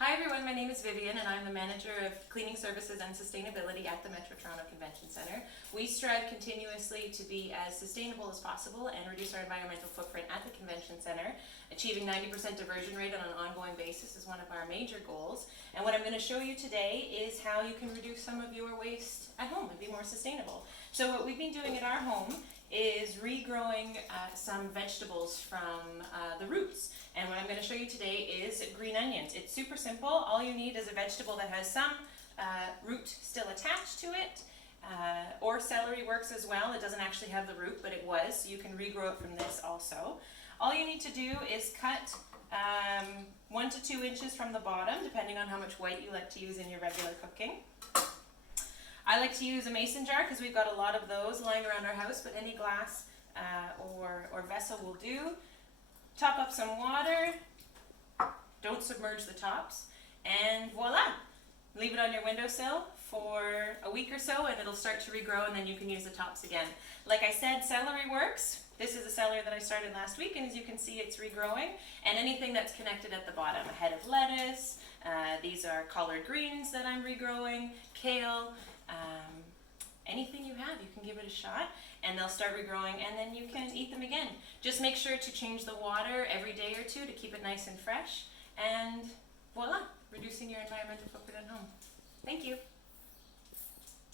Hi everyone, my name is Vivian and I'm the Manager of Cleaning Services and Sustainability at the Metro Toronto Convention Centre. We strive continuously to be as sustainable as possible and reduce our environmental footprint at the Convention Centre. Achieving 90% diversion rate on an ongoing basis is one of our major goals. And what I'm going to show you today is how you can reduce some of your waste at home and be more sustainable. So what we've been doing at our home is regrowing some vegetables from the roots. And what I'm going to show you today is green onions. It's super simple. All you need is a vegetable that has some root still attached to it, or celery works as well. It doesn't actually have the root, but it was. So you can regrow it from this also. All you need to do is cut 1 to 2 inches from the bottom, depending on how much white you like to use in your regular cooking. I like to use a mason jar because we've got a lot of those lying around our house, but any glass or vessel will do. Top up some water, don't submerge the tops, and voila! Leave it on your windowsill for a week or so and it'll start to regrow, and then you can use the tops again. Like I said, celery works. This is a celery that I started last week, and as you can see it's regrowing. And anything that's connected at the bottom, a head of lettuce, these are collard greens that I'm regrowing, kale, anything you have, you can give it a shot and they'll start regrowing, and then you can eat them again. Just make sure to change the water every day or two to keep it nice and fresh, and voila, reducing your environmental footprint at home. Thank you.